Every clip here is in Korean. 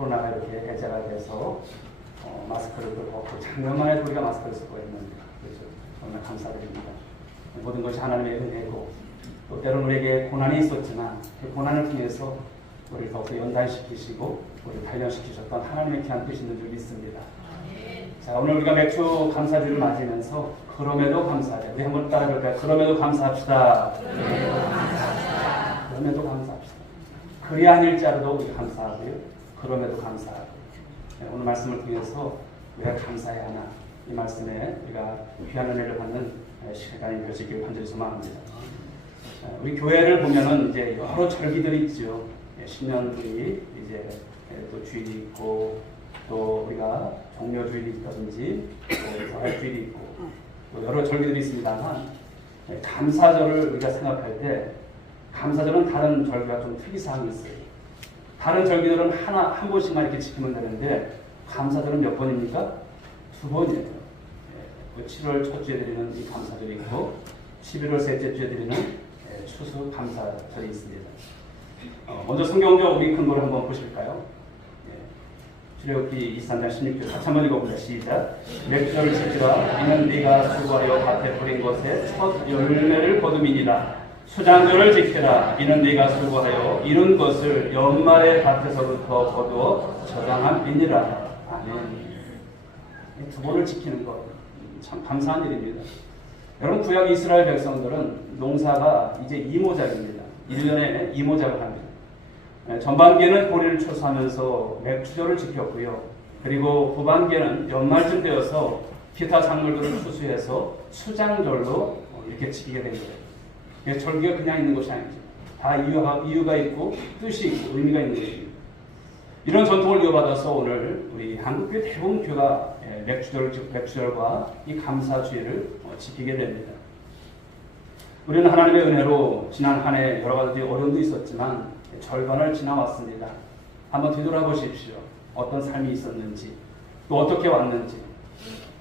코로나가 이렇게 해제가 돼서 마스크를 벗고 작년만 해도 우리가 마스크를 쓰고 했는데 그래서 정말 감사드립니다. 모든 것이 하나님의 은혜고 또 때로는 우리에게 고난이 있었지만 그 고난을 통해서 우리를 더욱더 연단시키시고 우리를 단련시키셨던 하나님의 귀한 뜻이 있는 줄 믿습니다. 자, 오늘 우리가 맥주 감사주를 맞으면서 그럼에도 감사하자. 우리 한번 따라볼까요? 그럼에도 감사합시다. 그럼에도 감사합시다. 그리 아닐지라도 우리 감사하고요. 그럼에도 감사하고. 오늘 말씀을 통해서 우리가 감사해야 하나 이 말씀에 우리가 귀한 은혜를 받는 시간이 될 수 있기를 간절히 소망합니다. 우리 교회를 보면은 이제 여러 절기들이 있죠. 신년주일, 이제 또 주일이 있고, 또 우리가 종려주일이 있다든지, 또 부활주일이 있고, 또 여러 절기들이 있습니다만, 감사절을 우리가 생각할 때, 감사절은 다른 절기와 좀 특이사항이 있어요. 다른 절기들은 한 번씩만 이렇게 지키면 되는데, 감사절은 몇 번입니까? 2번이에요. 7월 첫 주에 드리는 이 감사절이 있고, 11월 셋째 주에 드리는 추수 감사절이 있습니다. 먼저 성경적 우리 근거를 한번 보실까요? 출애굽기 23장 16절 같이 한번 읽어보자. 시작. 맥주를 지키라. 이는 네가 수고하여 밭에 뿌린 것에 첫 열매를 거두미니라. 수장절을 지키라. 이는 네가 수고하여 이룬 것을 연말의 밭에서부터 거두어 저장함이니라. 아멘. 두 번을 지키는 것 참 감사한 일입니다. 여러분, 구약 이스라엘 백성들은 농사가 이제 이모작입니다. 1년에 이모작을 합니다. 전반기에는 보리를 추수하면서 맥주절을 지켰고요. 그리고 후반기에는 연말쯤 되어서 기타 작물들을 추수해서 수장절로 이렇게 지키게 된 거예요. 절기가 그냥 있는 것이 아니죠. 다 이유가 있고 뜻이 있고 의미가 있는 것입니다. 이런 전통을 이어받아서 오늘 우리 한국교회 대부분 교회가 맥주절과 이 감사주일을 지키게 됩니다. 우리는 하나님의 은혜로 지난 한 해 여러 가지 어려움도 있었지만 절반을 지나왔습니다. 한번 뒤돌아보십시오. 어떤 삶이 있었는지 또 어떻게 왔는지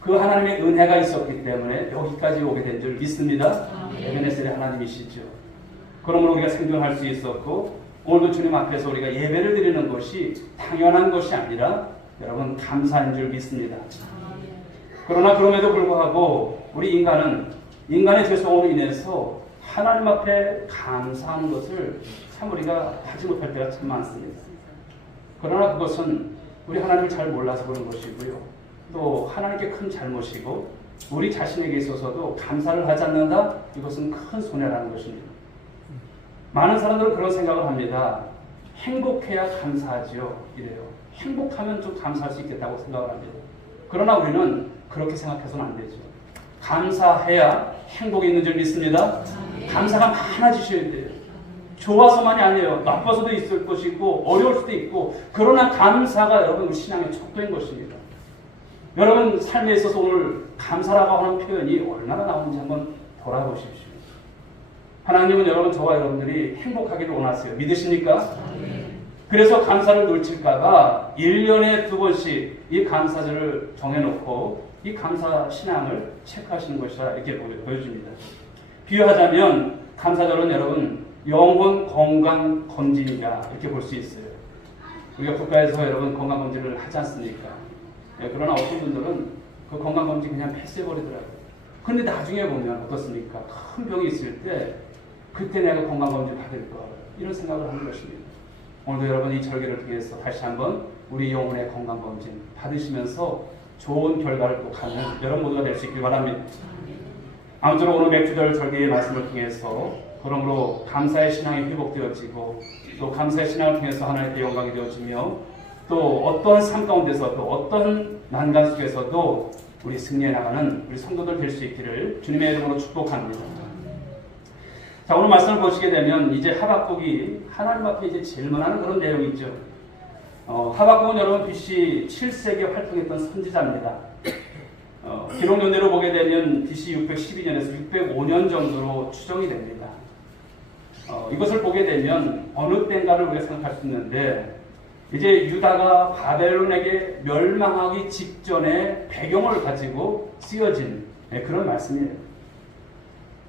그 하나님의 은혜가 있었기 때문에 여기까지 오게 된 줄 믿습니다. 에베네셀의 하나님이시죠. 그러므로 우리가 생존할 수 있었고 오늘도 주님 앞에서 우리가 예배를 드리는 것이 당연한 것이 아니라 여러분 감사한 줄 믿습니다. 그러나 그럼에도 불구하고 우리 인간의 죄성으로 인해서 하나님 앞에 감사하는 것을 참 우리가 하지 못할 때가 참 많습니다. 그러나 그것은 우리 하나님을 잘 몰라서 그런 것이고요. 또 하나님께 큰 잘못이고 우리 자신에게 있어서도 감사를 하지 않는다? 이것은 큰 손해라는 것입니다. 많은 사람들은 그런 생각을 합니다. 행복해야 감사하지요. 이래요. 행복하면 좀 감사할 수 있겠다고 생각을 합니다. 그러나 우리는 그렇게 생각해서는 안 되죠. 감사해야 행복이 있는 줄 믿습니다. 감사가 많아지셔야 돼요. 좋아서만이 아니에요. 나빠서도 있을 것이고 어려울 수도 있고 그러나 감사가 여러분 신앙의 척도인 것입니다. 여러분 삶에 있어서 오늘 감사라고 하는 표현이 얼마나 나오는지 한번 돌아보십시오. 하나님은 여러분 저와 여러분들이 행복하기를 원하세요. 믿으십니까? 그래서 감사를 놓칠까봐 1년에 2번씩 이 감사절을 정해놓고 이 감사 신앙을 체크하시는 것이라 이렇게 보여줍니다. 비유하자면 감사절은 여러분 영혼 건강 검진이다 이렇게 볼 수 있어요. 우리가 국가에서 여러분 건강 검진을 하지 않습니까? 그러나 어떤 분들은 그 건강 검진 그냥 패스해버리더라고요. 그런데 나중에 보면 어떻습니까? 큰 병이 있을 때 그때 내가 건강 검진 받을 거 이런 생각을 하는 것입니다. 오늘도 여러분 이 절기를 통해서 다시 한번 우리 영혼의 건강 검진 받으시면서 좋은 결과를 또 갖는 여러분 모두가 될 수 있길 바랍니다. 아무쪼록 오늘 맥주절 절기의 말씀을 통해서 그러므로 감사의 신앙이 회복되어지고 또 감사의 신앙을 통해서 하나님께 영광이 되어지며 또 어떠한 삶 가운데서 또 어떤 난간 속에서도 우리 승리해 나가는 우리 성도들 될 수 있기를 주님의 이름으로 축복합니다. 자, 오늘 말씀을 보시게 되면 이제 하박국이 하나님 앞에 이제 질문하는 그런 내용이 있죠. 하박국은 여러분 BC 7세기에 활동했던 선지자입니다. 기록 연대로 보게 되면 BC 612년에서 605년 정도로 추정이 됩니다. 이것을 보게 되면 어느 때인가를 우리가 생각할 수 있는데 이제 유다가 바벨론에게 멸망하기 직전의 배경을 가지고 쓰여진 그런 말씀이에요.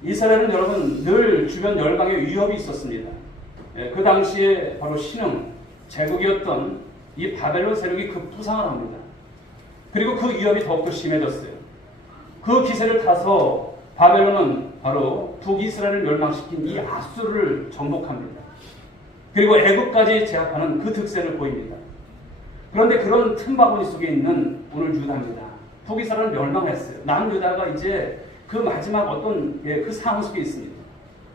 이스라엘은 여러분 늘 주변 열강의 위협이 있었습니다. 그 당시에 바로 신흥 제국이었던 이 바벨론 세력이 급부상을 합니다. 그리고 그 위협이 더욱더 심해졌어요. 그 기세를 타서 바벨론은 바로 북이스라엘을 멸망시킨 이 아수르를 정복합니다. 그리고 애국까지 제압하는 그 득세를 보입니다. 그런데 그런 틈바구니 속에 있는 오늘 유다입니다. 북이스라엘은 멸망했어요. 남유다가 이제 그 마지막 어떤 그 상황 속에 있습니다.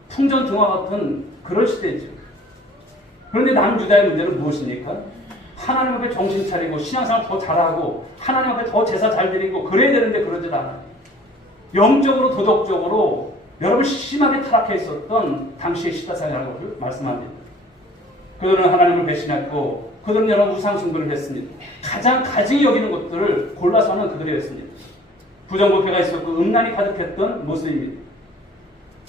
풍전등화 같은 그런 시대죠. 그런데 남유다의 문제는 무엇입니까? 하나님 앞에 정신 차리고 신앙생활 더 잘하고 하나님 앞에 더 제사 잘 드리고 그래야 되는데 그러질 않아요. 영적으로 도덕적으로 여러분 심하게 타락해 있었던 당시의 시대사라는 것을 말씀합니다. 그들은 하나님을 배신했고 그들은 여러 우상 숭배를 했습니다. 가장 가증히 여기는 것들을 골라서 하는 그들이었습니다. 부정부패가 있었고 음란이 가득했던 모습입니다.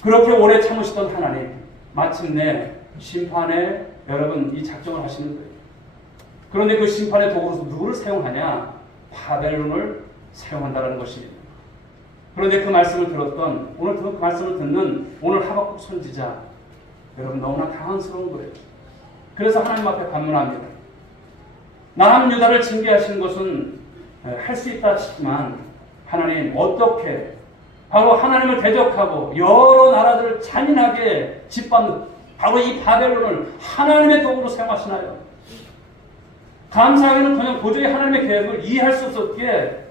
그렇게 오래 참으시던 하나님 마침내 심판에 여러분 이 작정을 하시는 거예요. 그런데 그 심판의 도구로서 누구를 사용하냐? 바벨론을 사용한다는 것입니다. 그런데 그 말씀을 들었던 오늘 그 말씀을 듣는 오늘 하박국 선지자 여러분 너무나 당황스러운 거예요. 그래서 하나님 앞에 반문합니다. 남유다를 징계하시는 것은 할 수 있다 싶지만 하나님 어떻게 바로 하나님을 대적하고 여러 나라들을 잔인하게 짓밟는 바로 이 바벨론을 하나님의 도구로 사용하시나요? 감사하게는 그냥 도저히 하나님의 계획을 이해할 수 없었기에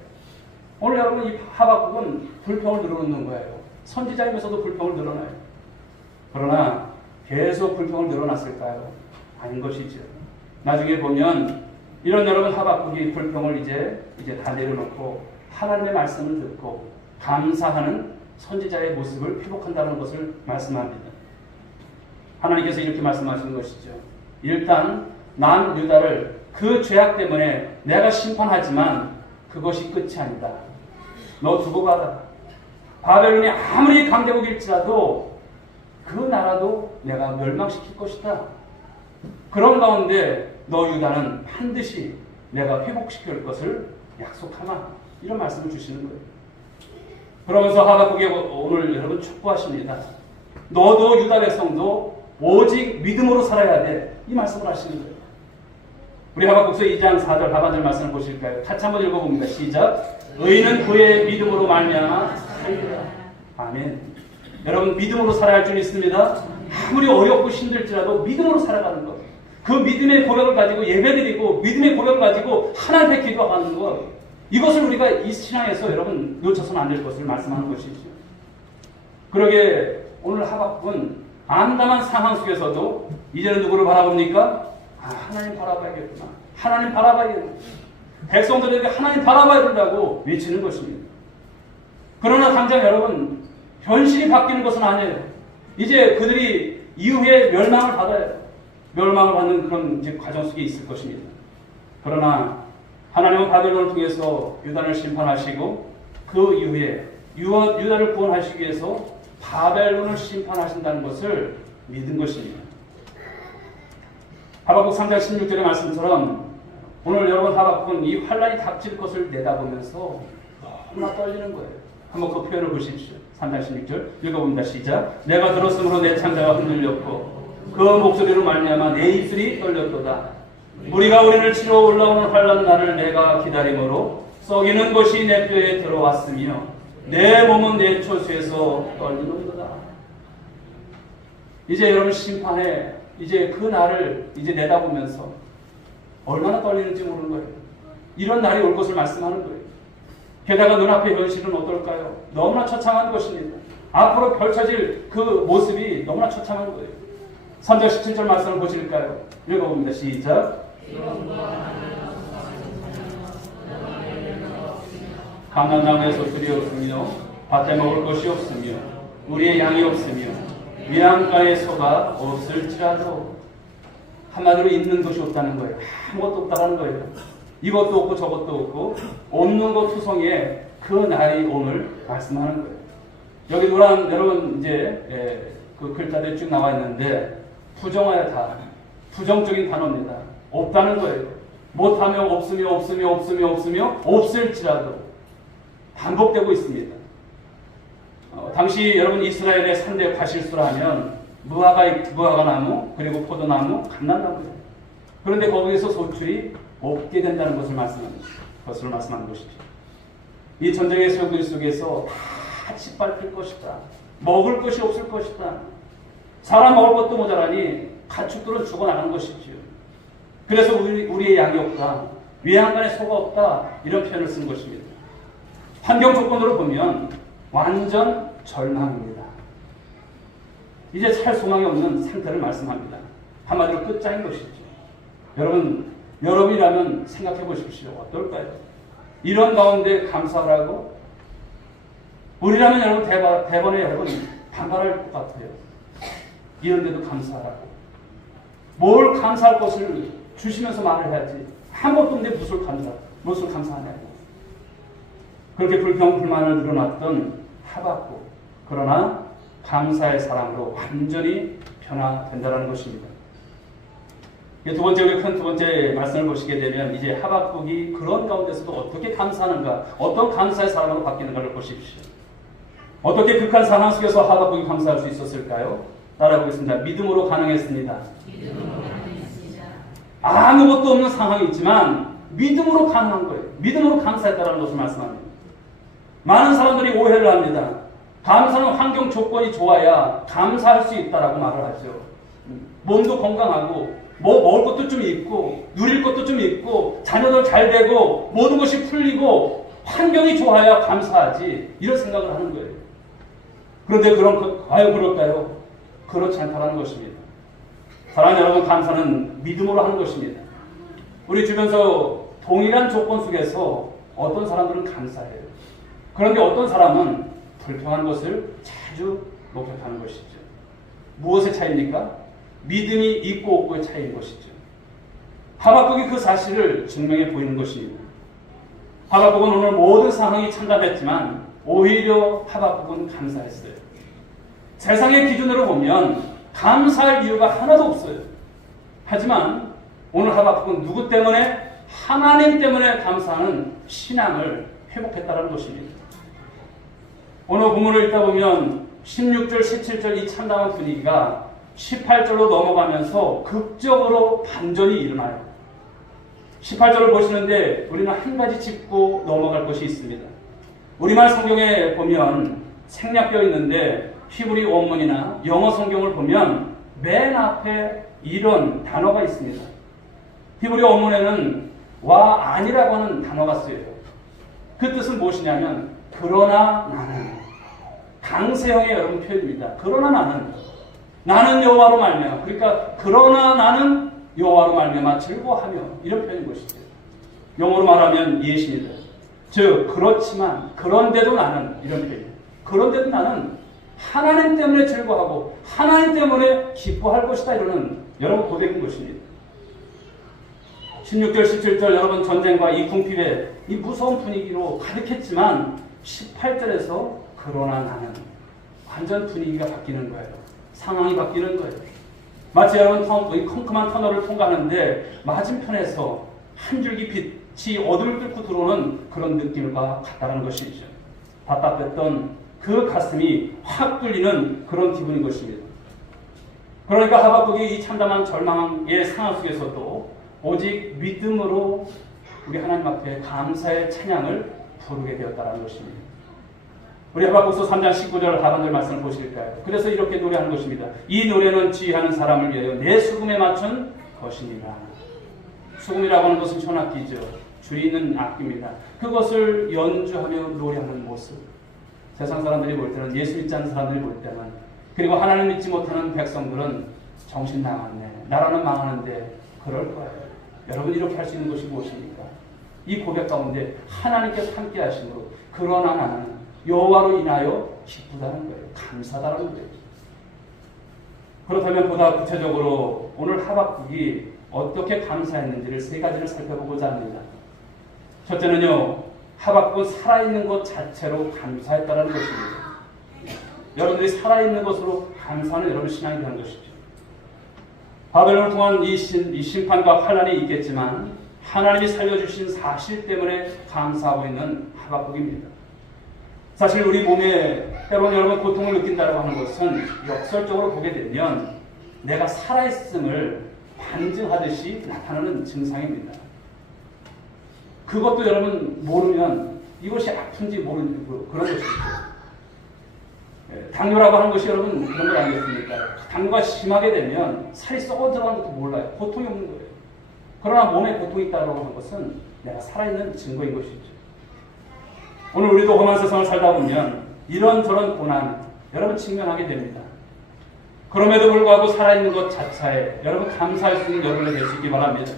오늘 여러분 이 하박국은 불평을 늘어놓는 거예요. 선지자이면서도 불평을 늘어나요. 그러나 계속 불평을 늘어났을까요? 아닌 것이죠. 나중에 보면 이런 여러분 하박국이 불평을 이제 다 내려놓고 하나님의 말씀을 듣고 감사하는 선지자의 모습을 회복한다는 것을 말씀합니다. 하나님께서 이렇게 말씀하시는 것이죠. 일단 남유다를 그 죄악 때문에 내가 심판하지만 그것이 끝이 아니다. 너 두고 가라. 바벨론이 아무리 강대국일지라도 그 나라도 내가 멸망시킬 것이다. 그런 가운데 너 유다는 반드시 내가 회복시킬 것을 약속하마. 이런 말씀을 주시는 거예요. 그러면서 하박국이 오늘 여러분 촉구하십니다. 너도 유다 백성도 오직 믿음으로 살아야 돼. 이 말씀을 하시는 거예요. 우리 하박국서 2장 4절 하반절 말씀을 보실까요? 같이 한번 읽어봅니다. 시작. 의인은 그의 믿음으로 말미암아 살리라. 아멘. 여러분 믿음으로 살아야 할 줄 있습니다. 아무리 어렵고 힘들지라도 믿음으로 살아가는 것. 그 믿음의 고백을 가지고 예배드리고 믿음의 고백을 가지고 하나님 앞에 기도하는 것. 이것을 우리가 이 신앙에서 여러분 놓쳐서는 안 될 것을 말씀하는 것이죠. 그러게 오늘 하박국은 암담한 상황 속에서도 이제는 누구를 바라봅니까? 하나님 바라봐야겠구나. 하나님 바라봐야겠구나. 백성들에게 하나님 바라봐야 된다고 외치는 것입니다. 그러나 당장 여러분 현실이 바뀌는 것은 아니에요. 이제 그들이 이후에 멸망을 받아요. 멸망을 받는 그런 이제 과정 속에 있을 것입니다. 그러나 하나님은 바벨론을 통해서 유다를 심판하시고 그 이후에 유다를 구원하시기 위해서 바벨론을 심판하신다는 것을 믿은 것입니다. 하박국 3장 16절의 말씀처럼 오늘 여러분 하박국은 이 환란이 닥칠 것을 내다보면서 너무나 떨리는 거예요. 한번 그 표현을 보십시오. 3장 16절 읽어봅니다. 시작. 내가 들었으므로 내 창자가 흔들렸고 그 목소리로 말미암아 내 입술이 떨렸도다. 무리가 우리를 치러 올라오는 환란 날을 내가 기다림으로 썩이는 것이 내 뼈에 들어왔으며 내 몸은 내 초수에서 떨리는도다. 이제 여러분 심판에 이제 그 날을 이제 내다보면서 얼마나 떨리는지 모르는 거예요. 이런 날이 올 것을 말씀하는 거예요. 게다가 눈앞의 현실은 어떨까요? 너무나 처참한 것입니다. 앞으로 펼쳐질 그 모습이 너무나 처참한 거예요. 3절 17절 말씀을 보실까요? 읽어봅니다. 시작. 강한 나무에서 들이 없으며 밭에 먹을 것이 없으며 우리의 양이 없으며 위안가에 소가 없을지라도 한마디로 있는 것이 없다는 거예요. 아무것도 없다는 거예요. 이것도 없고 저것도 없고 없는 것 투성이에 그 날이 오늘 말씀하는 거예요. 여기 노란 여러분 이제 그 글자들이 쭉 나와 있는데 부정하여다 부정적인 단어입니다. 없다는 거예요. 못하며 없으며 없으며 없으며 없으며 없을지라도 반복되고 있습니다. 당시 여러분 이스라엘의 3대 과실수라 하면 무화과 나무 그리고 포도나무 감람나무예요. 그런데 거기에서 소출이 없게 된다는 것을 말씀하는 것이죠. 이 전쟁의 소굴 속에서 다 짓밟힐 것이다. 먹을 것이 없을 것이다. 사람 먹을 것도 모자라니 가축들은 죽어나가는 것이지요. 그래서 우리의 양이 없다. 외양간에 소가 없다. 이런 표현을 쓴 것입니다. 환경 조건으로 보면 완전 절망입니다. 이제 살 소망이 없는 상태를 말씀합니다. 한마디로 끝장인 것이죠. 여러분이라면 생각해 보십시오. 어떨까요? 이런 가운데 감사하라고? 우리라면 여러분 대번에 여러분 반발할 것 같아요. 이런데도 감사하라고. 뭘 감사할 것을 주시면서 말을 해야지. 아무것도 없는데 무엇을 감사하냐고. 그렇게 불평불만을 늘어놨던 하박국. 그러나 감사의 사람으로 완전히 변화된다는 것입니다. 두 번째 말씀을 보시게 되면 이제 하박국이 그런 가운데서도 어떻게 감사하는가, 어떤 감사의 사람으로 바뀌는가를 보십시오. 어떻게 극한 상황 속에서 하박국이 감사할 수 있었을까요? 따라해보겠습니다. 믿음으로 가능했습니다. 아무것도 없는 상황이 있지만 믿음으로 가능한 거예요. 믿음으로 감사했다는 것을 말씀합니다. 많은 사람들이 오해를 합니다. 감사는 환경 조건이 좋아야 감사할 수 있다라고 말을 하죠. 몸도 건강하고 먹을 것도 좀 있고 누릴 것도 좀 있고 자녀도 잘 되고 모든 것이 풀리고 환경이 좋아야 감사하지, 이런 생각을 하는 거예요. 그런데 과연 그럴까요? 그렇지 않다는 것입니다. 사랑하는 여러분, 감사는 믿음으로 하는 것입니다. 우리 주변에서 동일한 조건 속에서 어떤 사람들은 감사해요. 그런데 어떤 사람은 불평한 것을 자주 목격하는 것이죠. 무엇의 차이입니까? 믿음이 있고 없고의 차이인 것이죠. 하박국이 그 사실을 증명해 보이는 것입니다. 하박국은 오늘 모든 상황이 참담했지만 오히려 하박국은 감사했어요. 세상의 기준으로 보면 감사할 이유가 하나도 없어요. 하지만 오늘 하박국은 누구 때문에? 하나님 때문에 감사하는 신앙을 회복했다는 것입니다. 오늘 본문을 읽다 보면 16절, 17절 이 참담한 분위기가 18절로 넘어가면서 극적으로 반전이 일어나요. 18절을 보시는데 우리는 한 가지 짚고 넘어갈 것이 있습니다. 우리말 성경에 보면 생략되어 있는데 히브리 원문이나 영어 성경을 보면 맨 앞에 이런 단어가 있습니다. 히브리 원문에는 와 아니라고 하는 단어가 쓰여요. 그 뜻은 무엇이냐면 그러나 나는, 강세형의 여러분 표현입니다. 그러나 나는 여호와로 말미암아, 그러니까 그러나 나는 여호와로 말미암아 즐거워하며, 이런 표현인 것이죠. 영어로 말하면 예시입니다. 즉 그렇지만 그런데도 나는, 이런 표현. 그런데도 나는 하나님 때문에 즐거워하고 하나님 때문에 기뻐할 것이다, 이러는 여러분 고백인 것입니다. 16절 17절 여러분 전쟁과 이 궁핍의 이 무서운 분위기로 가득했지만 18절에서 그러나 나는, 완전 분위기가 바뀌는 거예요. 상황이 바뀌는 거예요. 마치 여러분 이 컴컴한 터널을 통과하는데 맞은편에서 한 줄기 빛이 어둠을 뚫고 들어오는 그런 느낌과 같다는 것이죠. 답답했던 그 가슴이 확 뚫리는 그런 기분인 것입니다. 그러니까 하박국이 이 참담한 절망의 상황 속에서도 오직 믿음으로 우리 하나님 앞에 감사의 찬양을 부르게 되었다는 것입니다. 우리 하박국서 3장 19절 하반절 말씀을 보실까요? 그래서 이렇게 노래하는 것입니다. 이 노래는 지휘하는 사람을 위하여 내 수금에 맞춘 것이니라. 수금이라고 하는 것은 현악기죠. 줄이 있는 악기입니다. 그것을 연주하며 노래하는 모습. 세상 사람들이 볼 때는, 예수 믿지 않는 사람들이 볼 때는, 그리고 하나님 믿지 못하는 백성들은 정신 나갔네, 나라는 망하는데 그럴 거예요. 여러분, 이렇게 할 수 있는 것이 무엇입니까? 이 고백 가운데 하나님께서 함께 하심으로 그러나 나는 여호와로 인하여 기쁘다는 거예요. 감사다라는 거예요. 그렇다면 보다 구체적으로 오늘 하박국이 어떻게 감사했는지를 세 가지를 살펴보고자 합니다. 첫째는요, 하박국은 살아있는 것 자체로 감사했다는 것입니다. 여러분들이 살아있는 것으로 감사하는 여러분 신앙이 되는 것이죠. 바벨론을 통한 이 심판과 환란이 있겠지만 하나님이 살려주신 사실 때문에 감사하고 있는 하박국입니다. 사실 우리 몸에 때로는 여러분 고통을 느낀다고 하는 것은 역설적으로 보게 되면 내가 살아있음을 반증하듯이 나타나는 증상입니다. 그것도 여러분 모르면 이것이 아픈지 모르는 그런 것이죠. 당뇨라고 하는 것이 여러분 그런 걸 아니겠습니까? 당뇨가 심하게 되면 살이 썩어 들어가는 것도 몰라요. 고통이 없는 거예요. 그러나 몸에 고통이 있다고 하는 것은 내가 살아있는 증거인 것이죠. 오늘 우리도 험한 세상을 살다 보면 이런저런 고난 여러분 직면하게 됩니다. 그럼에도 불구하고 살아있는 것 자체에 여러분 감사할 수 있는 여러분이 될 수 있기 바랍니다.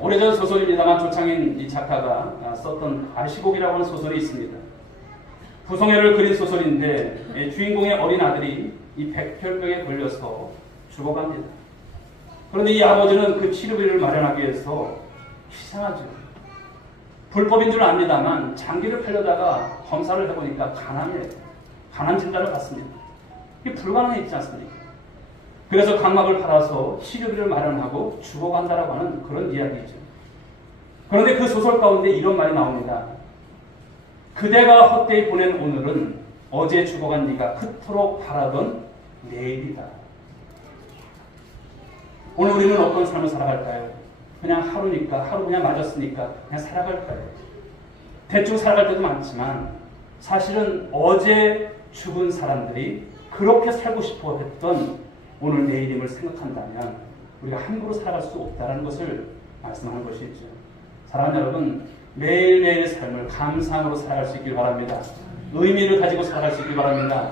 오래전 소설입니다만 조창인 이 작가가 썼던 가시곡이라고 하는 소설이 있습니다. 부성애를 그린 소설인데 주인공의 어린 아들이 이 백혈병에 걸려서 죽어갑니다. 그런데 이 아버지는 그 치료비를 마련하기 위해서 희생하죠. 불법인 줄 압니다만 장기를 팔려다가 검사를 해보니까 간암 진단을 받습니다. 이게 불가능해 있지 않습니까? 그래서 각막을 팔아서 치료비를 마련하고 죽어간다라고 하는 그런 이야기죠. 그런데 그 소설 가운데 이런 말이 나옵니다. 그대가 헛되이 보낸 오늘은 어제 죽어간 네가 그토록 바라던 내일이다. 오늘 우리는 어떤 삶을 살아갈까요? 그냥 하루니까, 하루 그냥 맞았으니까 그냥 살아갈까요? 대충 살아갈 때도 많지만 사실은 어제 죽은 사람들이 그렇게 살고 싶어 했던 오늘 내일임을 생각한다면 우리가 함부로 살아갈 수 없다는 것을 말씀하는 것이죠. 사랑하는 여러분, 매일매일 삶을 감사함으로 살아갈 수 있길 바랍니다. 의미를 가지고 살아갈 수 있길 바랍니다.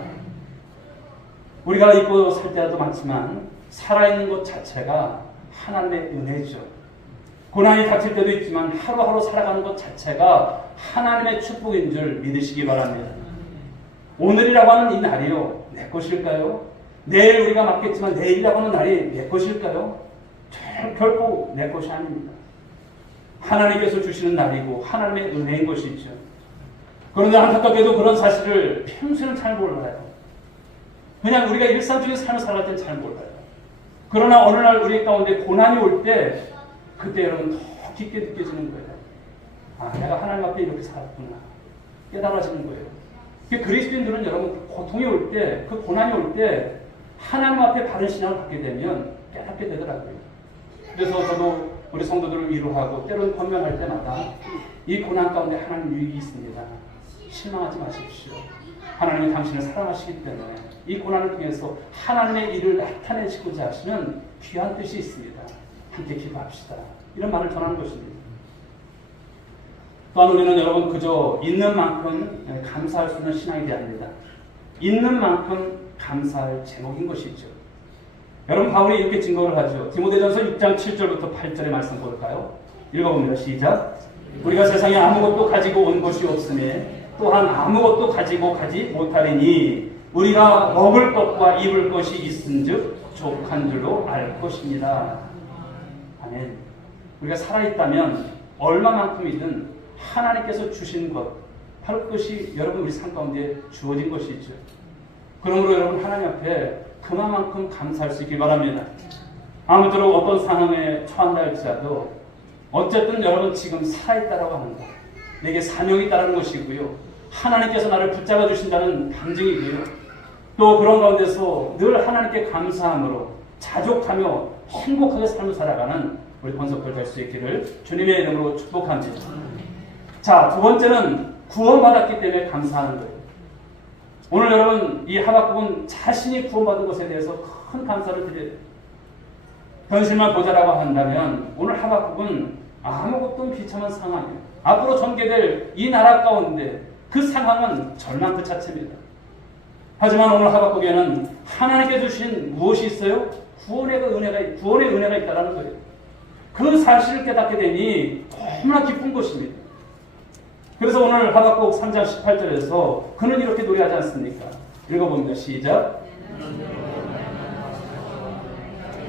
우리가 입고 살 때도 많지만 살아있는 것 자체가 하나님의 은혜죠. 고난이 닥칠 때도 있지만 하루하루 살아가는 것 자체가 하나님의 축복인 줄 믿으시기 바랍니다. 오늘이라고 하는 이 날이요, 내 것일까요? 내일 우리가 맞겠지만 내일이라고 하는 날이 내 것일까요? 결코 내 것이 아닙니다. 하나님께서 주시는 날이고 하나님의 은혜인 것이죠. 그런데 안타깝게도 그런 사실을 평소에는 잘 몰라요. 그냥 우리가 일상적인 삶을 살아갈 때는 잘 몰라요. 그러나 어느 날 우리 가운데 고난이 올 때 그때 여러분 더 깊게 느껴지는 거예요. 아, 내가 하나님 앞에 이렇게 살았구나. 깨달아지는 거예요. 그리스도인들은 여러분 고통이 올 때, 그 고난이 올 때 하나님 앞에 바른 신앙을 갖게 되면 깨닫게 되더라고요. 그래서 저도 우리 성도들을 위로하고 때로는 권면할 때마다 이 고난 가운데 하나님 유익이 있습니다. 실망하지 마십시오. 하나님이 당신을 사랑하시기 때문에 이 고난을 통해서 하나님의 일을 나타내시고자 하시는 귀한 뜻이 있습니다. 함께 기도합시다. 이런 말을 전하는 것입니다. 또한 우리는 여러분 그저 있는 만큼 감사할 수 있는 신앙이 되어야 합니다. 있는 만큼 감사할 제목인 것이죠. 여러분 바울이 이렇게 증거를 하죠. 디모데전서 6장 7절부터 8절의 말씀 볼까요? 읽어봅니다. 시작. 우리가 세상에 아무것도 가지고 온 것이 없음에 또한 아무것도 가지고 가지 못하리니 우리가 먹을 것과 입을 것이 있은즉 족한 줄로 알 것입니다. 아멘. 우리가 살아있다면 얼마만큼이든 하나님께서 주신 것, 바로 그것이 여러분 우리 삶 가운데 주어진 것이죠. 그러므로 여러분 하나님 앞에 그만큼 감사할 수 있길 바랍니다. 아무쪼록 어떤 상황에 처한다 할지라도 어쨌든 여러분 지금 살아있다라고 하는 것, 내게 사명이 있다는 것이고요. 하나님께서 나를 붙잡아 주신다는 간증이고요. 또 그런 가운데서 늘 하나님께 감사함으로 자족하며 행복하게 삶을 살아가는 우리 권석들 될 수 있기를 주님의 이름으로 축복합니다. 자, 두 번째는 구원받았기 때문에 감사하는 거예요. 오늘 여러분 이 하박국은 자신이 구원받은 것에 대해서 큰 감사를 드려요. 현실만 보자라고 한다면 오늘 하박국은 아무것도 없는 비참한 상황이에요. 앞으로 전개될 이 나라 가운데 그 상황은 절망 그 자체입니다. 하지만 오늘 하박국에는 하나님께 주신 무엇이 있어요? 구원의 은혜가 있다는 거예요. 그 사실을 깨닫게 되니 너무나 기쁜 것입니다. 그래서 오늘 하박국 3장 18절에서 그는 이렇게 노래하지 않습니까? 읽어봅니다. 시작.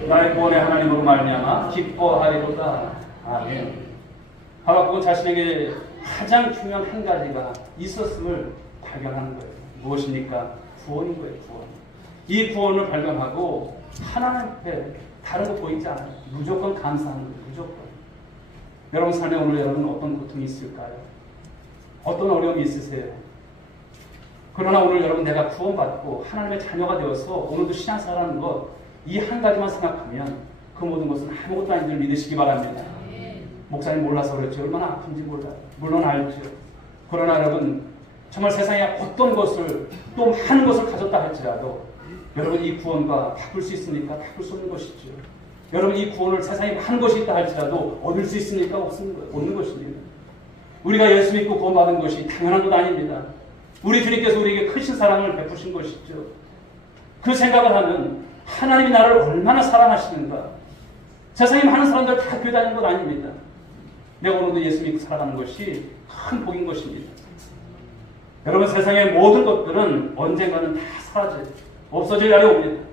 나의 구원의 하나님으로 말미암아 기뻐하리로다. 아멘. 하박국은 자신에게 가장 중요한 한 가지가 있었음을 발견하는 거예요. 무엇입니까? 구원인 거예요. 구원. 이 구원을 발견하고 하나님 앞에 다른 거 보이지 않아요. 무조건 감사하는 거예요. 무조건. 여러분 삶에 오늘 여러분 어떤 고통이 있을까요? 어떤 어려움이 있으세요? 그러나 오늘 여러분 내가 구원받고 하나님의 자녀가 되어서 오늘도 신앙생활하는 것 이 한 가지만 생각하면 그 모든 것은 아무것도 아닌 줄 믿으시기 바랍니다. 목사님 몰라서 그렇지 얼마나 아픈지 몰라요. 물론 알죠. 그러나 여러분 정말 세상에 어떤 것을 또 많은 것을 가졌다 할지라도 여러분 이 구원과 바꿀 수 있습니까? 바꿀 수 없는 것이죠. 여러분 이 구원을 세상에 많은 것이 있다 할지라도 얻을 수 있습니까? 없는 것입니다. 우리가 예수 믿고 구원받은 것이 당연한 것 아닙니다. 우리 주님께서 우리에게 크신 사랑을 베푸신 것이죠. 그 생각을 하면 하나님이 나를 얼마나 사랑하시는가. 세상에 많은 사람들 다 교회 다니는 것 아닙니다. 내가 오늘도 예수 믿고 살아가는 것이 큰 복인 것입니다. 여러분 세상의 모든 것들은 언젠가는 다 사라져요. 없어질 날이 옵니다.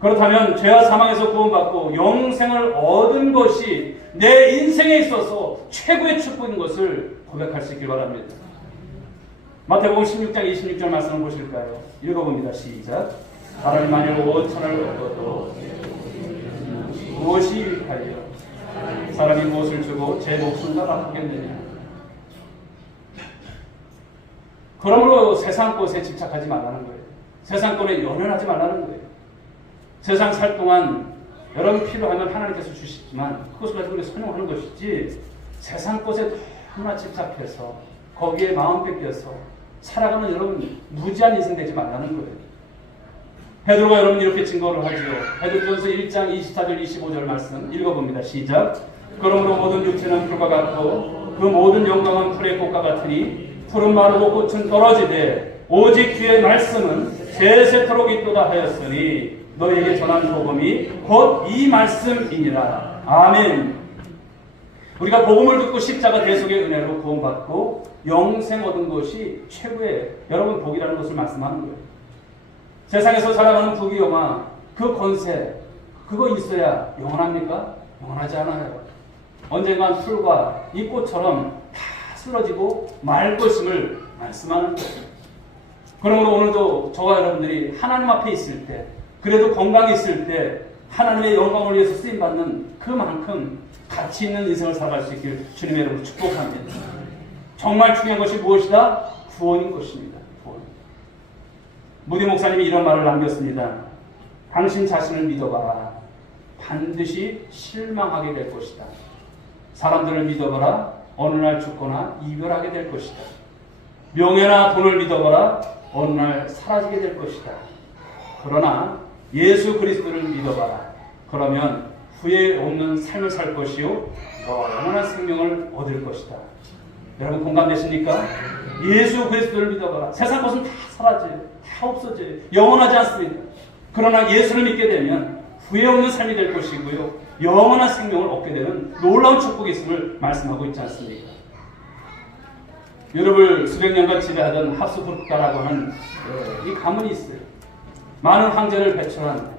그렇다면 죄와 사망에서 구원받고 영생을 얻은 것이 내 인생에 있어서 최고의 축복인 것을 고백할 수 있길 바랍니다. 마태복음 16장 26절 말씀을 보실까요? 읽어봅니다. 시작. 사람이 만일 5천을 얻어도 무엇이 유익하여 사람이 무엇을 주고 제 목숨과 바꾸겠느냐. 그러므로 세상 것에 집착하지 말라는 거예요. 세상 것에 연연하지 말라는 거예요. 세상 살 동안 여러분 필요하면 하나님께서 주시지만 그것을 가지고 우리가 선용하는 것이지 세상 것에 너무나 집착해서 거기에 마음 뺏겨서 살아가는 여러분 무지한 인생 되지 말라는 거예요. 베드로가 여러분 이렇게 증거를 하죠. 베드로전서 1장 24절 25절 말씀 읽어봅니다. 시작. 그러므로 모든 육체는 풀과 같고 그 모든 영광은 풀의 꽃과 같으니 풀은 마르고 꽃은 떨어지되 오직 주의 말씀은 세세토록 있도다 하였으니 너에게 전한 복음이 곧 이 말씀이니라. 아멘. 우리가 복음을 듣고 십자가 대속의 은혜로 구원받고 영생 얻은 것이 최고의 여러분 복이라는 것을 말씀하는 거예요. 세상에서 살아가는 부귀영화, 그 권세, 그거 있어야 영원합니까? 영원하지 않아요. 언젠간 풀과 이 꽃처럼 다 쓰러지고 말 것임을 말씀하는 거예요. 그러므로 오늘도 저와 여러분들이 하나님 앞에 있을 때, 그래도 건강이 있을 때 하나님의 영광을 위해서 쓰임받는 그만큼 가치 있는 인생을 살아갈 수 있길 주님의 이름으로 축복합니다. 정말 중요한 것이 무엇이다? 구원인 것입니다. 구원. 무디 목사님이 이런 말을 남겼습니다. 당신 자신을 믿어봐라. 반드시 실망하게 될 것이다. 사람들을 믿어봐라. 어느 날 죽거나 이별하게 될 것이다. 명예나 돈을 믿어봐라. 어느 날 사라지게 될 것이다. 그러나 예수 그리스도를 믿어봐라. 그러면 후회 없는 삶을 살 것이요 영원한 생명을 얻을 것이다. 여러분 공감되십니까? 예수 그리스도를 믿어봐라. 세상 것은 다 사라져요. 다 없어져요. 영원하지 않습니다. 그러나 예수를 믿게 되면 후회 없는 삶이 될 것이고요. 영원한 생명을 얻게 되는 놀라운 축복이 있음을 말씀하고 있지 않습니까? 유럽을 수백 년간 지배하던 합스부르크라고 하는 이 가문이 있어요. 많은 황제를 배출한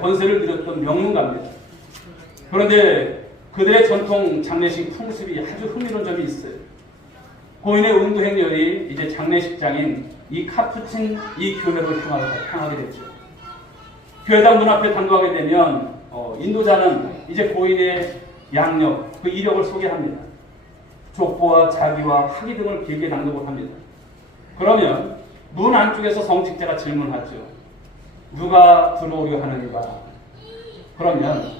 권세를 누렸던 명문가입니다. 그런데 그들의 전통 장례식 풍습이 아주 흥미로운 점이 있어요. 고인의 운도 행렬이 이제 장례식장인 이 카푸친 이 교회로 향하게 됐죠. 교회당 문 앞에 당도하게 되면 인도자는 이제 고인의 양력, 그 이력을 소개합니다. 족보와 자기와 학위 등을 길게 낭독을 합니다. 그러면 문 안쪽에서 성직자가 질문하죠. 누가 들어오려 하느니가? 그러면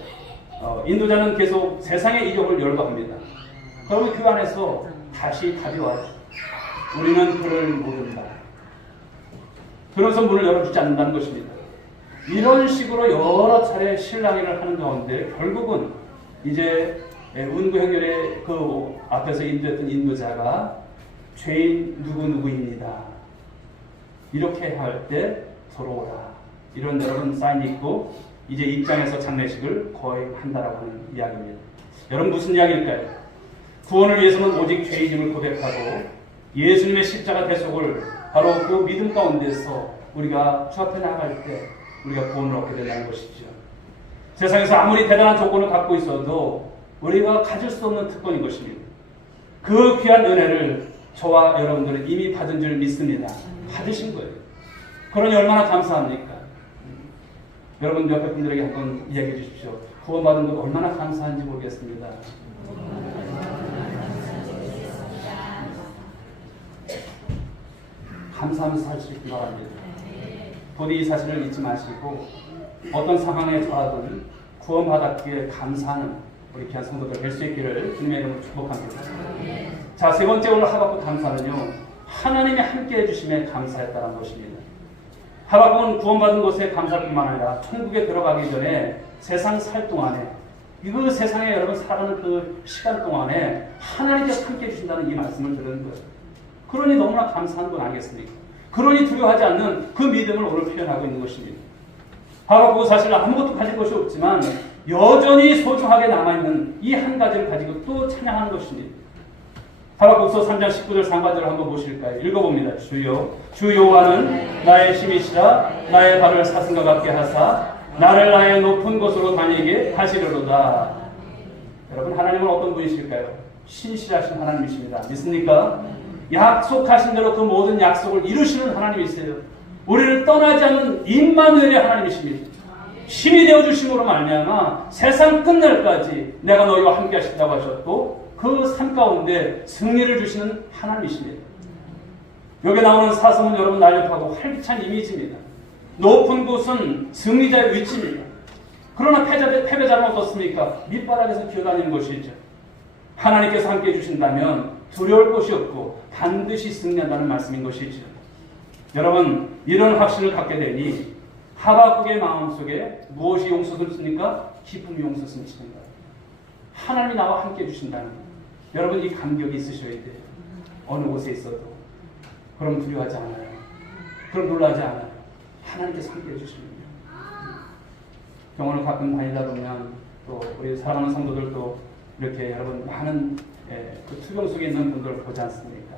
인도자는 계속 세상의 이력을 열거합니다. 그러면 그 안에서 다시 답이 와요. 우리는 그를 모른다. 그러면서 문을 열어주지 않는다는 것입니다. 이런 식으로 여러 차례 실랑이를 하는 가운데 결국은 이제 운구행렬의 그 앞에서 인도했던 인도자가 죄인 누구누구입니다. 이렇게 할 때 들어오라. 이런 여러분 사인이 있고 이제 입장에서 장례식을 거행한다라고 하는 이야기입니다. 여러분 무슨 이야기일까요? 구원을 위해서는 오직 죄인임을 고백하고 예수님의 십자가 대속을 바로 그 믿음 가운데서 우리가 주 앞에 나갈 때 우리가 구원을 얻게 된다는 것이죠. 세상에서 아무리 대단한 조건을 갖고 있어도 우리가 가질 수 없는 특권인 것입니다. 그 귀한 은혜를 저와 여러분들은 이미 받은 줄 믿습니다. 받으신 거예요. 그러니 얼마나 감사합니까? 여러분 옆에 분들에게 한번 이야기해 주십시오. 구원받은 것 얼마나 감사한지 모르겠습니다. 감사하면서 살 수 있기 바랍니다. 부디 이 사실을 잊지 마시고 어떤 상황에 처하든 구원받았기에 감사하는 우리 귀한 성도들 될 수 있기를 주님의 이름으로 축복합니다. 자, 세 번째 오늘 하박국 감사는요, 하나님이 함께해 주심에 감사했다는 것입니다. 하박국은 구원받은 것에 감사뿐만 아니라 천국에 들어가기 전에 세상 살 동안에, 그 세상에 여러분 살아가는 그 시간 동안에 하나님께서 함께해 주신다는 이 말씀을 들은 거예요. 그러니 너무나 감사한 건 아니겠습니까? 그러니 두려워하지 않는 그 믿음을 오늘 표현하고 있는 것입니다. 하박국은 사실 아무것도 가진 것이 없지만 여전히 소중하게 남아있는 이 한 가지를 가지고 또 찬양하는 것입니다. 하박국서 3장 19절 상반절을 한번 보실까요? 읽어봅니다. 주여, 주 여호와는 나의 힘이시라. 나의 발을 사슴과 같게 하사 나를 나의 높은 곳으로 다니게 하시려로다. 여러분, 하나님은 어떤 분이실까요? 신실하신 하나님이십니다. 믿습니까? 약속하신 대로 그 모든 약속을 이루시는 하나님이세요. 우리를 떠나지 않는 임마누엘의 하나님이십니다. 힘이 되어주심으로 말미암아 세상 끝날까지 내가 너희와 함께 하신다고 하셨고, 그 삶 가운데 승리를 주시는 하나님이십니다. 여기 나오는 사슴은 여러분 날렵하고 활기찬 이미지입니다. 높은 곳은 승리자의 위치입니다. 그러나 패배자는 어떻습니까? 밑바닥에서 기어다니는 것이죠. 하나님께서 함께 해주신다면 두려울 것이 없고 반드시 승리한다는 말씀인 것이죠. 여러분, 이런 확신을 갖게 되니 하박국의 마음속에 무엇이 용솟습니까? 기쁨이 용솟습니다. 하나님이 나와 함께 해주신다는, 여러분 이 감격이 있으셔야 돼요. 어느 곳에 있어도. 그럼 두려워하지 않아요. 그럼 놀라지 않아요. 하나님께서 함께 해주십니다. 병원을 가끔 다니다 보면 또 우리 사랑하는 성도들도 이렇게 여러분 많은 그 투병 속에 있는 분들을 보지 않습니까?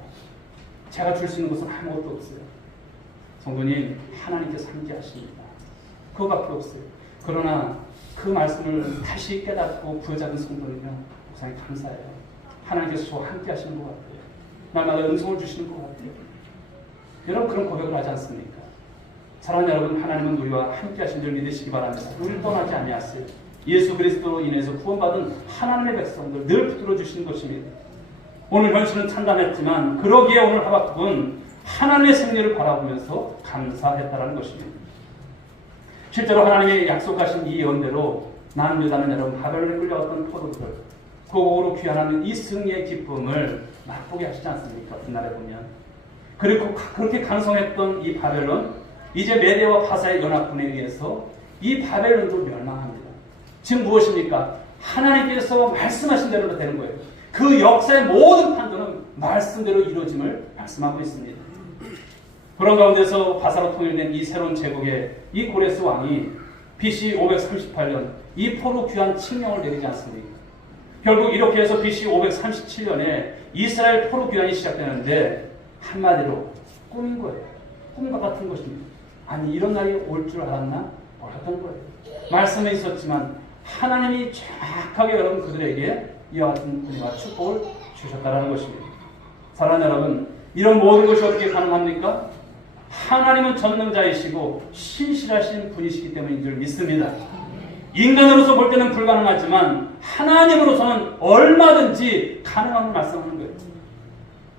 제가 줄 수 있는 것은 아무것도 없어요. 성도님, 하나님께서 함께 하십니다. 그거밖에 없어요. 그러나 그 말씀을 다시 깨닫고 부여잡은 성도는요, 목사님 감사해요. 하나님께서 저와 함께 하시는 것 같아요. 날마다 음성을 주시는 것 같아요. 여러분 그런 고백을 하지 않습니까? 사랑하는 여러분, 하나님은 우리와 함께 하신 줄 믿으시기 바랍니다. 우리를 떠나지 아니하세요. 예수 그리스도로 인해서 구원받은 하나님의 백성들 늘 붙들어 주시는 것입니다. 오늘 현실은 참담했지만 그러기에 오늘 하박국은 하나님의 승리를 바라보면서 감사했다는 것입니다. 실제로 하나님의 약속하신 이 예언대로 나는 유다는 여러분 바벨론에 끌려갔던 포로들, 고국으로 귀환하는 이 승리의 기쁨을 맛보게 하시지 않습니까? 뒷날에 보면. 그리고 그렇게 강성했던 이 바벨론, 이제 메대와 바사의 연합군에 의해서 이 바벨론도 멸망합니다. 지금 무엇입니까? 하나님께서 말씀하신 대로 되는 거예요. 그 역사의 모든 판도는 말씀대로 이루어짐을 말씀하고 있습니다. 그런 가운데서 바사로 통일된 이 새로운 제국의 이 고레스 왕이 BC 538년 이 포로 귀환 칙령을 내리지 않습니까? 결국 이렇게 해서 BC 537년에 이스라엘 포로 귀환이 시작되는데 한마디로 꿈인 거예요. 꿈과 같은 것입니다. 아니 이런 날이 올 줄 알았나? 몰랐던 거예요. 말씀에 있었지만 하나님이 정확하게 여러분 그들에게 이와 같은 은혜와 축복을 주셨다는 것입니다. 사랑하는 여러분, 이런 모든 것이 어떻게 가능합니까? 하나님은 전능자이시고 신실하신 분이시기 때문인 줄 믿습니다. 인간으로서 볼 때는 불가능하지만 하나님으로서는 얼마든지 가능함을 말씀하는 거예요.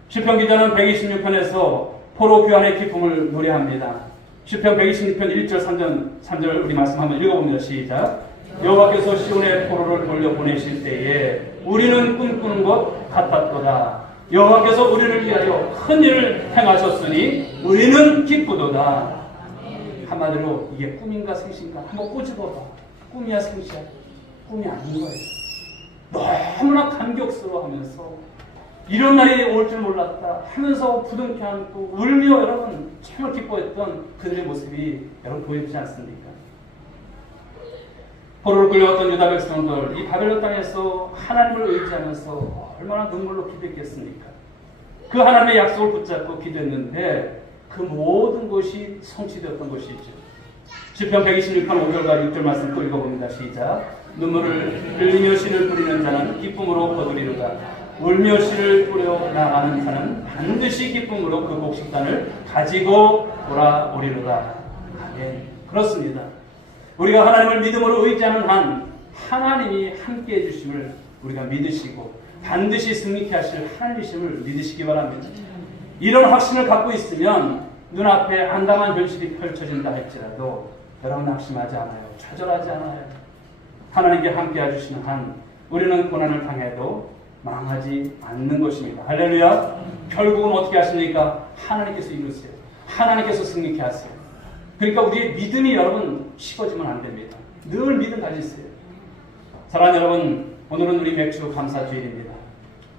시편 기자는 126편에서 포로 귀환의 기쁨을 노래합니다. 시편 126편 1절 3절 우리 말씀 한번 읽어봅니다. 시작. 여호와께서 시온의 포로를 돌려보내실 때에 우리는 꿈꾸는 것 같았도다. 여호와께서 우리를 위하여 큰 일을 행하셨으니 우리는 기쁘도다. 한마디로 이게 꿈인가 생시인가 한번 꼬집어봐. 꿈이야 생시야? 꿈이 아닌 거예요. 너무나 감격스러워하면서 이런 날이 올 줄 몰랐다 하면서 부둥켜 안고 울며 여러분 정말 기뻐했던 그들의 모습이 여러분 보이지 않습니까? 포로로 끌려왔던 유다 백성들 이 바벨론 땅에서 하나님을 의지하면서 얼마나 눈물로 기도했겠습니까? 그 하나님의 약속을 붙잡고 기도했는데 그 모든 것이 성취되었던 것이죠. 시편 126편 5절과 6절 말씀 또 읽어봅니다. 시작. 눈물을 흘리며 씨를 뿌리는 자는 기쁨으로 거두리로다. 울며 씨를 뿌려 나가는 자는 반드시 기쁨으로 그 곡식단을 가지고 돌아오리로다. 아멘. 그렇습니다. 우리가 하나님을 믿음으로 의지하는 한 하나님이 함께해 주심을 우리가 믿으시고 반드시 승리케 하실 하나님이심을 믿으시기 바랍니다. 이런 확신을 갖고 있으면 눈앞에 안담한 현실이 펼쳐진다 할지라도 여러분 낙심하지 않아요. 좌절하지 않아요. 하나님께 함께 해주시는 한 우리는 고난을 당해도 망하지 않는 것입니다. 할렐루야. 결국은 어떻게 하십니까? 하나님께서 이루세요. 하나님께서 승리케 하세요. 그러니까 우리의 믿음이 여러분 식어지면 안 됩니다. 늘 믿음 가지세요. 사랑하는 여러분, 오늘은 우리 맥주 감사 주일입니다.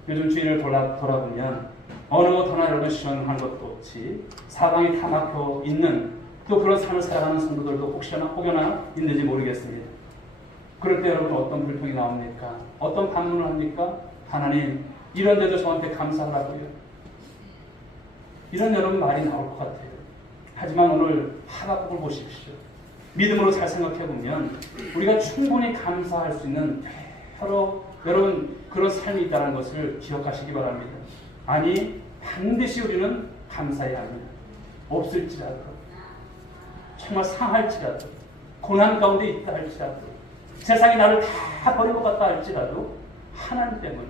요즘 주일을 돌아보면 어느 것 하나 여러분 시원한 것도 없이 사방이 다 막혀 있는 또 그런 삶을 살아가는 성도들도 혹여나 있는지 모르겠습니다. 그럴 때 여러분 어떤 불평이 나옵니까? 어떤 반문을 합니까? 하나님, 이런데도 저한테 감사하라고요. 이런 여러분 말이 나올 것 같아요. 하지만 오늘 하박국을 보십시오. 믿음으로 잘 생각해보면 우리가 충분히 감사할 수 있는 여러 여러분 그런 삶이 있다는 것을 기억하시기 바랍니다. 아니, 반드시 우리는 감사해야 합니다. 없을지라도, 정말 상할지라도, 고난 가운데 있다 할지라도, 세상이 나를 다 버린 것 같다 할지라도 하나님 때문에,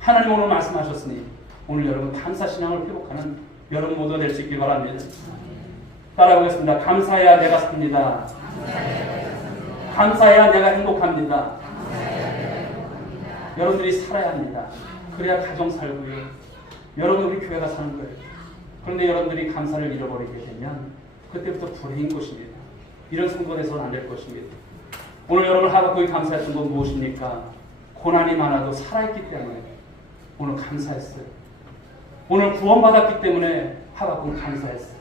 하나님 오늘 말씀하셨으니 오늘 여러분 감사신앙을 회복하는 여러분 모두가 될 수 있길 바랍니다. 따라보겠습니다. 감사해야 내가 삽니다. 감사해야 내가 행복합니다. 여러분들이 살아야 합니다. 그래야 가정 살고요. 여러분 우리 교회가 사는 거예요. 그런데 여러분들이 감사를 잃어버리게 되면 그때부터 불행인 것입니다. 이런 성도가 돼서는 안 될 것입니다. 오늘 여러분 하박국이 감사했던 건 무엇입니까? 고난이 많아도 살아있기 때문에 오늘 감사했어요. 오늘 구원받았기 때문에 하박국은 감사했어요.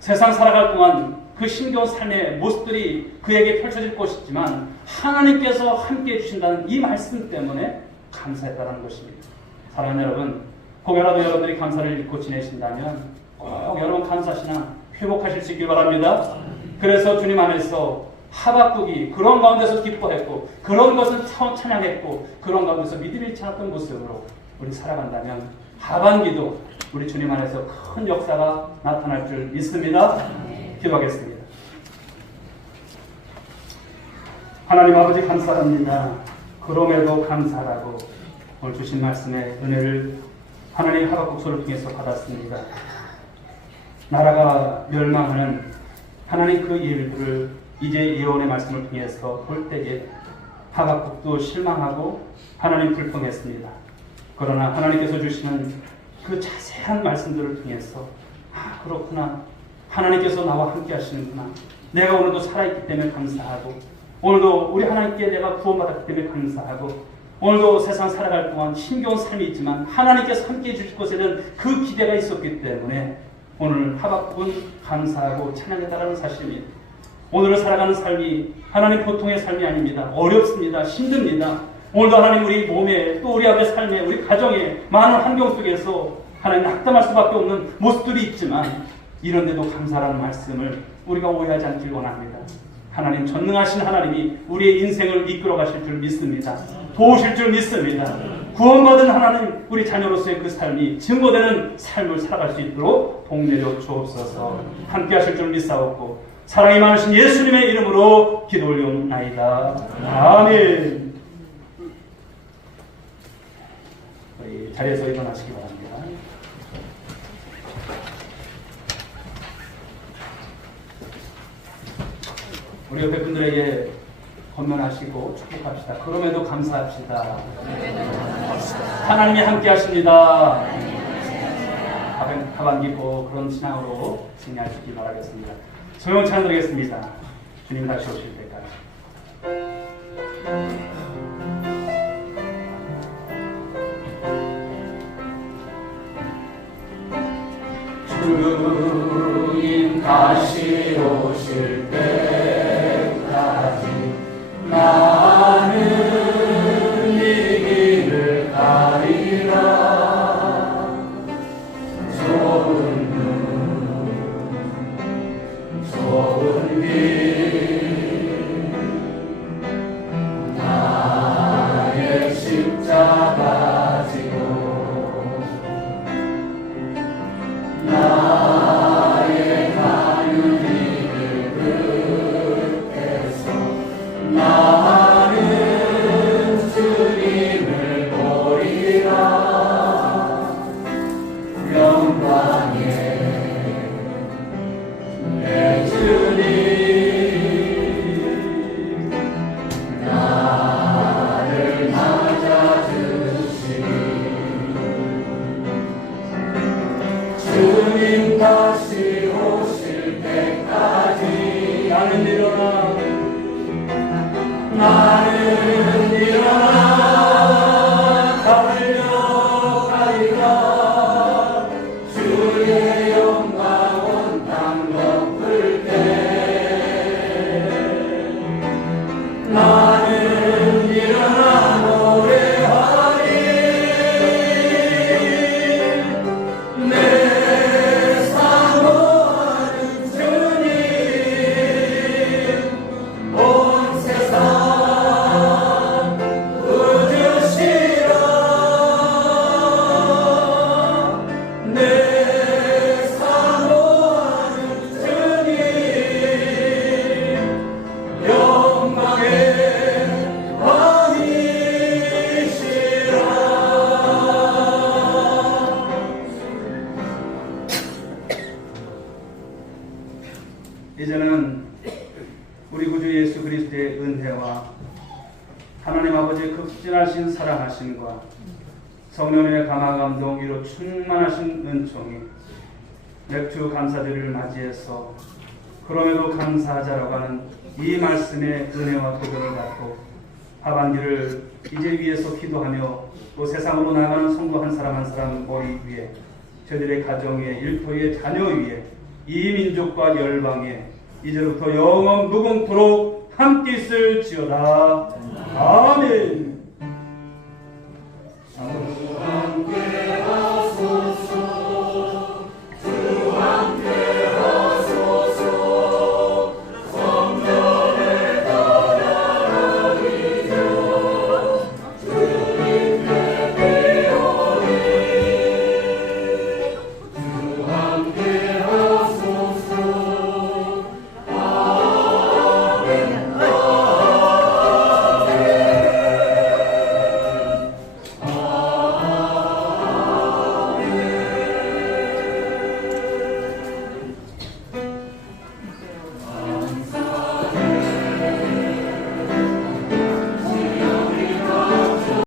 세상 살아갈 동안 그 힘겨운 삶의 모습들이 그에게 펼쳐질 것이지만 하나님께서 함께해 주신다는 이 말씀 때문에 감사했다는 것입니다. 사랑하는 여러분, 혹여라도 여러분들이 감사를 잃고 지내신다면 꼭 여러분 감사신앙 회복하실 수 있길 바랍니다. 그래서 주님 안에서 하박국이 그런 가운데서 기뻐했고 그런 것을 찬양했고 그런 가운데서 믿음이 잃지 않았던 모습으로 우리 살아간다면 하반기도 우리 주님 안에서 큰 역사가 나타날 줄 믿습니다. 기도하겠습니다. 하나님 아버지 감사합니다. 그럼에도 감사라고 오늘 주신 말씀의 은혜를 하나님 하박국서를 통해서 받았습니다. 나라가 멸망하는 하나님 그 일들을 이제 예언의 말씀을 통해서 볼 때에 하박국도 실망하고 하나님 불평했습니다. 그러나 하나님께서 주시는 그 자세한 말씀들을 통해서 그렇구나. 하나님께서 나와 함께 하시는구나. 내가 오늘도 살아있기 때문에 감사하고 오늘도 우리 하나님께 내가 구원받았기 때문에 감사하고 오늘도 세상 살아갈 동안 힘겨운 삶이 있지만 하나님께서 함께해 주실 것에 대한 그 기대가 있었기 때문에 오늘 하박국은 감사하고 찬양했다는 사실입니다. 오늘을 살아가는 삶이 하나님 보통의 삶이 아닙니다. 어렵습니다. 힘듭니다. 오늘도 하나님 우리 몸에 또 우리 아버지의 삶에 우리 가정에 많은 환경 속에서 하나님 낙담할 수밖에 없는 모습들이 있지만 이런데도 감사라는 말씀을 우리가 오해하지 않길 원합니다. 하나님 전능하신 하나님이 우리의 인생을 이끌어 가실 줄 믿습니다. 도우실 줄 믿습니다. 구원받은 하나님 우리 자녀로서의 그 삶이 증거되는 삶을 살아갈 수 있도록 복내려 주옵소서. 함께 하실 줄 믿사옵고 사랑이 많으신 예수님의 이름으로 기도 올려옵나이다. 아멘. 우리 자리에서 일어나시기 바랍니다. 우리 옆에 분들에게 건면하시고 축복합시다. 그럼에도 감사합시다. 하나님이 함께 하십니다. 하반기 꼭 그런 신앙으로 승리할 수 있길 바라겠습니다. 소영 찬양 드리겠습니다. 주님 다시 오실 때까지. 주님 다시 오실 때까지 나는 이 길을 가리라. 좋은 눈 좋은 길 나의 십자가 지고 나의 가는 길을 극진하신 사랑하심과 성령의 감화 감동으로 충만하신 은총이 맥주 감사절을 맞이해서 그럼에도 감사하자라고 하는 이 말씀의 은혜와 도전을 받고 하반기를 이제 위해서 기도하며 또 세상으로 나가는 성도 한 사람 한 사람 머리 위에 저들의 가정에 일터에 자녀 위에 이 민족과 열방에 이제부터 영원 무궁토록 함께 있을지어다. 아멘.